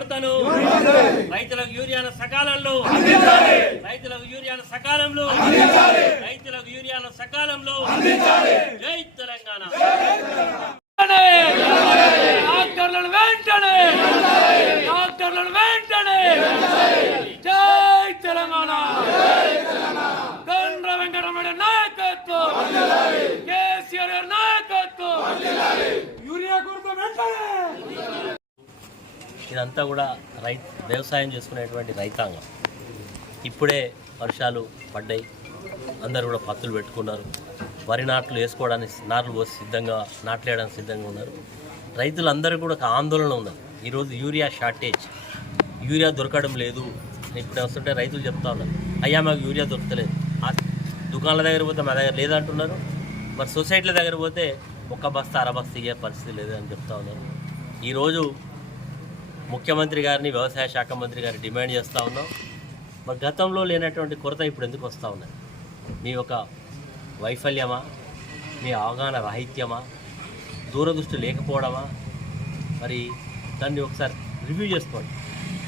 కొరతను రైతులకు యూరియాను సకాలంలో. రైతులకు యూరియాను సకాలంలో. రైతులకు యూరియాను సకాలంలో. జై తెలంగాణ. డాక్టర్లను వెంటనే. డాక్టర్లను వెంటనే. జై తెలంగాణ. కండ్ర వెంకటరమణ నాయకత్వం. కేసీఆర్ నాయకత్వం. యూరియా కొరత వెంటనే. ఇదంతా కూడా రై వ్యవసాయం చేసుకునేటువంటి రైతాంగం. ఇప్పుడే వర్షాలు పడ్డాయి. అందరూ కూడా పత్తులు పెట్టుకున్నారు. వరి నాట్లు వేసుకోవడానికి నాట్లు పోసి సిద్ధంగా నాట్లేయడానికి సిద్ధంగా ఉన్నారు. రైతులందరూ కూడా ఒక ఆందోళన ఉన్నారు. ఈరోజు యూరియా షార్టేజ్. యూరియా దొరకడం లేదు ఇప్పుడు వస్తుంటే రైతులు చెప్తా ఉన్నారు. అయ్యా మాకు యూరియా దొరకలేదు. ఆ దుకాణాల దగ్గర పోతే మా దగ్గర లేదంటున్నారు. మరి సొసైటీల దగ్గర పోతే ఒక్క బస్తా అర బస్తా ఇయ్యే పరిస్థితి లేదు అని చెప్తా ఉన్నారు. ఈరోజు ముఖ్యమంత్రి గారిని వ్యవసాయ శాఖ మంత్రి గారిని డిమాండ్ చేస్తూ ఉన్నాం. మరి గతంలో లేనటువంటి కొరత ఇప్పుడు ఎందుకు వస్తూ ఉన్నది? మీ యొక్క వైఫల్యమా? మీ అవగాహన రాహిత్యమా? దూరదృష్టి లేకపోవడమా? మరి దాన్ని ఒకసారి రివ్యూ చేసుకోండి.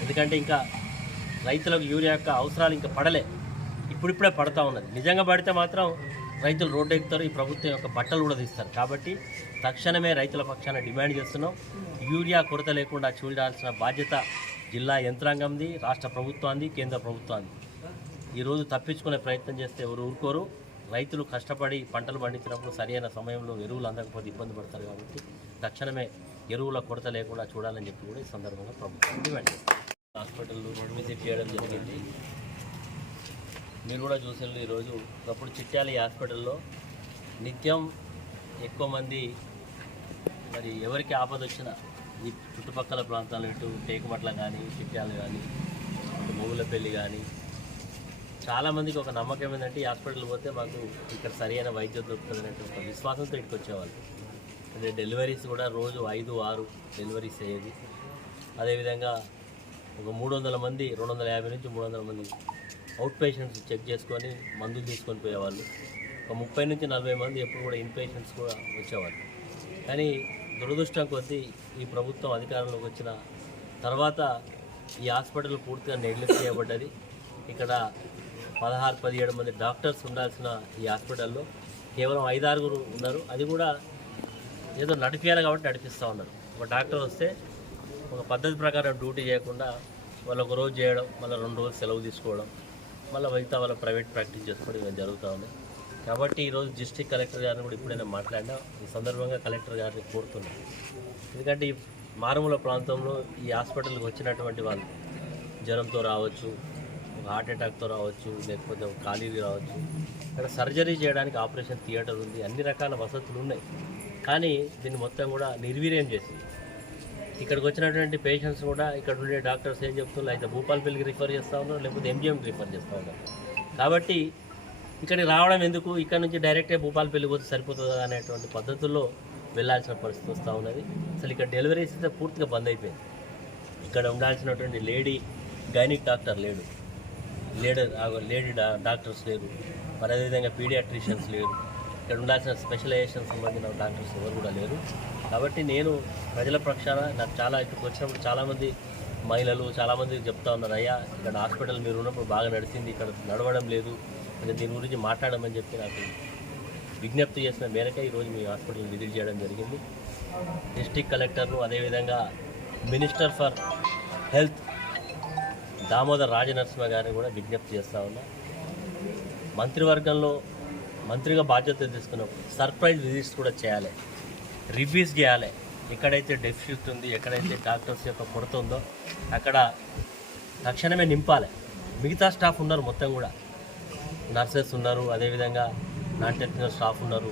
ఎందుకంటే ఇంకా రైతులకు యూరియా యొక్క అవసరాలు ఇంకా పడలే. ఇప్పుడిప్పుడే పడతా ఉన్నది. నిజంగా పడితే మాత్రం రైతులు రోడ్డు ఎక్కుతారు ఈ ప్రభుత్వం యొక్క బట్టలు కూడా తీస్తారు. కాబట్టి తక్షణమే రైతుల పక్షాన డిమాండ్ చేస్తున్నాం. యూరియా కొరత లేకుండా చూడాల్సిన బాధ్యత జిల్లా యంత్రాంగంది రాష్ట్ర ప్రభుత్వాన్ని కేంద్ర ప్రభుత్వాన్ని ఈరోజు తప్పించుకునే ప్రయత్నం చేస్తే ఎవరు ఊరుకోరు. రైతులు కష్టపడి పంటలు పండించినప్పుడు సరైన సమయంలో ఎరువులు అందకపోతే ఇబ్బంది పడతారు కాబట్టి తక్షణమే ఎరువుల కొరత లేకుండా చూడాలని చెప్పి కూడా ఈ సందర్భంగా ప్రభుత్వం డిమాండ్ చేస్తుంది. హాస్పిటల్ విజిట్ చేయడం జరిగింది. మీరు కూడా చూసారు ఈరోజు ఒకప్పుడు చిట్యాలి హాస్పిటల్లో నిత్యం ఎక్కువ మంది మరి ఎవరికి ఆపద వచ్చినా ఈ చుట్టుపక్కల ప్రాంతాలు ఇటు టేకుమట్ల కానీ చిట్యాలు కానీ ఇటు మొగులపల్లి కానీ చాలామందికి ఒక నమ్మకం ఏంటంటే ఈ హాస్పిటల్ పోతే మాకు ఇక్కడ సరైన వైద్యం దొరుకుతుంది ఒక విశ్వాసంతో ఇక్కడికి వచ్చేవాళ్ళు. అంటే డెలివరీస్ కూడా రోజు ఐదు ఆరు డెలివరీస్ అయ్యేది. అదేవిధంగా ఒక మూడు వందల మంది రెండు వందల యాభై నుంచి మూడు వందల మంది అవుట్ పేషెంట్స్ చెక్ చేసుకొని మందులు తీసుకొని పోయేవాళ్ళు. ఒక ముప్పై నుంచి నలభై మంది ఎప్పుడు కూడా ఇన్ పేషెంట్స్ కూడా వచ్చేవాళ్ళు. కానీ దురదృష్టం కొద్దీ ఈ ప్రభుత్వం అధికారంలోకి వచ్చిన తర్వాత ఈ హాస్పిటల్ పూర్తిగా నెగ్లెక్ట్ చేయబడ్డది. ఇక్కడ పదహారు పదిహేడు మంది డాక్టర్స్ ఉండాల్సిన ఈ హాస్పిటల్లో కేవలం ఐదారుగురు ఉన్నారు. అది కూడా ఏదో నడిపించాలి కాబట్టి నడిపిస్తూ ఉన్నారు. ఒక డాక్టర్ వస్తే ఒక పద్ధతి ప్రకారం డ్యూటీ చేయకుండా వాళ్ళు ఒక రోజు చేయడం మళ్ళీ రెండు రోజులు సెలవు తీసుకోవడం మళ్ళీ మిగతా వాళ్ళ ప్రైవేట్ ప్రాక్టీస్ చేసుకోవడం ఇవన్నీ జరుగుతూ ఉన్నాయి. కాబట్టి ఈరోజు డిస్ట్రిక్ట్ కలెక్టర్ గారిని కూడా ఇప్పుడైనా మాట్లాడినా ఈ సందర్భంగా కలెక్టర్ గారిని కోరుతున్నాం. ఎందుకంటే ఈ మారుమూల ప్రాంతంలో ఈ హాస్పిటల్కి వచ్చినటువంటి వాళ్ళు జ్వరంతో రావచ్చు ఒక హార్ట్ అటాక్తో రావచ్చు లేకపోతే ఒక రావచ్చు. ఇక్కడ సర్జరీ చేయడానికి ఆపరేషన్ థియేటర్ ఉంది అన్ని రకాల వసతులు ఉన్నాయి. కానీ దీన్ని మొత్తం కూడా నిర్వీర్యం చేసింది. ఇక్కడికి వచ్చినటువంటి పేషెంట్స్ కూడా ఇక్కడ ఉండే డాక్టర్స్ ఏం చెప్తున్నారు అయితే భూపాలపల్లికి రిఫర్ చేస్తూ ఉన్నారు లేకపోతే ఎంజిఎంకి రిఫర్ చేస్తూ ఉన్నారు. కాబట్టి ఇక్కడికి రావడం ఎందుకు? ఇక్కడ నుంచి డైరెక్ట్గా భూపాలపల్లి పోతే సరిపోతుంది అనేటువంటి పద్ధతుల్లో వెళ్ళాల్సిన పరిస్థితి వస్తూ ఉన్నది. అసలు ఇక్కడ డెలివరీస్ అయితే పూర్తిగా బంద్ అయిపోయింది. ఇక్కడ ఉండాల్సినటువంటి లేడీ గైనిక్ డాక్టర్ లేడు. లేడర్ లేడీ డాక్టర్స్ లేరు. మరి అదేవిధంగా పీడియాట్రిషియన్స్ లేరు. ఇక్కడ ఉండాల్సిన స్పెషలైజేషన్ సంబంధించిన డాక్టర్స్ ఎవరు కూడా లేరు. కాబట్టి నేను ప్రజల పక్షాన నాకు చాలా ఇక్కడికి వచ్చినప్పుడు చాలామంది మహిళలు చాలామంది చెప్తా ఉన్నారు అయ్యా ఇక్కడ హాస్పిటల్ మీరు ఉన్నప్పుడు బాగా నడిచింది ఇక్కడ నడవడం లేదు. అంటే దీని గురించి మాట్లాడమని చెప్పి నాకు విజ్ఞప్తి చేసిన మేరకే ఈరోజు మీ హాస్పిటల్ విజిట్ చేయడం జరిగింది. డిస్టిక్ కలెక్టర్ను అదేవిధంగా minister for health Damodar Rajanarasimha గారిని కూడా విజ్ఞప్తి చేస్తూ ఉన్నా. మంత్రివర్గంలో మంత్రిగా బాధ్యత తీసుకున్నప్పుడు సర్ప్రైజ్ విజిట్స్ కూడా చేయాలి. రివ్యూస్ చేయాలి. ఎక్కడైతే డెఫిషిట్ ఉంది ఎక్కడైతే డాక్టర్స్ యొక్క కొరత ఉందో అక్కడ తక్షణమే నింపాలి. మిగతా స్టాఫ్ ఉన్నారు మొత్తం కూడా. నర్సెస్ ఉన్నారు అదేవిధంగా నాన్ టెక్నికల్ స్టాఫ్ ఉన్నారు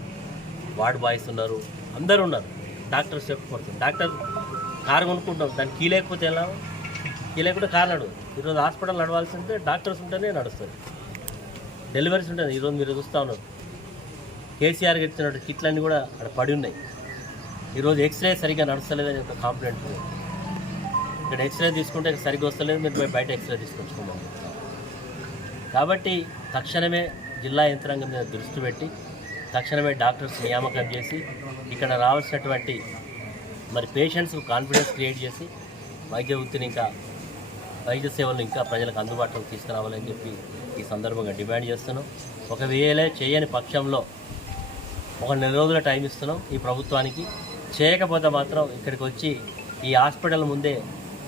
వార్డ్ బాయ్స్ ఉన్నారు అందరూ ఉన్నారు. డాక్టర్స్ యొక్క డాక్టర్ కారు కొనుక్కుంటాం. దానికి కీ లేకపోతే ఎలా? కీ లేకుండా కారు నడవదు. ఈరోజు హాస్పిటల్ నడవాల్సి ఉంటే డాక్టర్స్ ఉంటేనే నడుస్తుంది. డెలివరీస్ ఉంటుంది ఈరోజు మీరు చూస్తూ ఉన్నారు. కేసీఆర్ ఇచ్చినట్టు కిట్లన్నీ కూడా అక్కడ పడి ఉన్నాయి. ఈరోజు ఎక్స్రే సరిగ్గా నడుస్తలేదని ఒక కాంప్లైంట్ ఇక్కడ ఎక్స్రే తీసుకుంటే సరిగ్గా వస్తలేదు. మీరు బయట ఎక్స్రే తీసుకొచ్చుకోమని కాబట్టి తక్షణమే జిల్లా యంత్రాంగం మీద దృష్టి పెట్టి తక్షణమే డాక్టర్స్ నియామకం చేసి ఇక్కడ రావాల్సినటువంటి మరి పేషెంట్స్కు కాన్ఫిడెన్స్ క్రియేట్ చేసి వైద్య వృత్తిని ఇంకా వైద్య సేవలను ఇంకా ప్రజలకు అందుబాటులోకి తీసుకురావాలని చెప్పి ఈ సందర్భంగా డిమాండ్ చేస్తున్నాం. ఒకవేళ చేయని పక్షంలో ఒక నెల రోజుల టైం ఇస్తున్నాం ఈ ప్రభుత్వానికి. చేయకపోతే మాత్రం ఇక్కడికి వచ్చి ఈ హాస్పిటల్ ముందే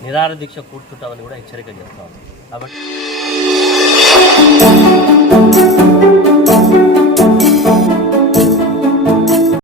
నిరార దీక్ష కూర్చుంటామని కూడా హెచ్చరిక చేస్తాం కాబట్టి Thank you.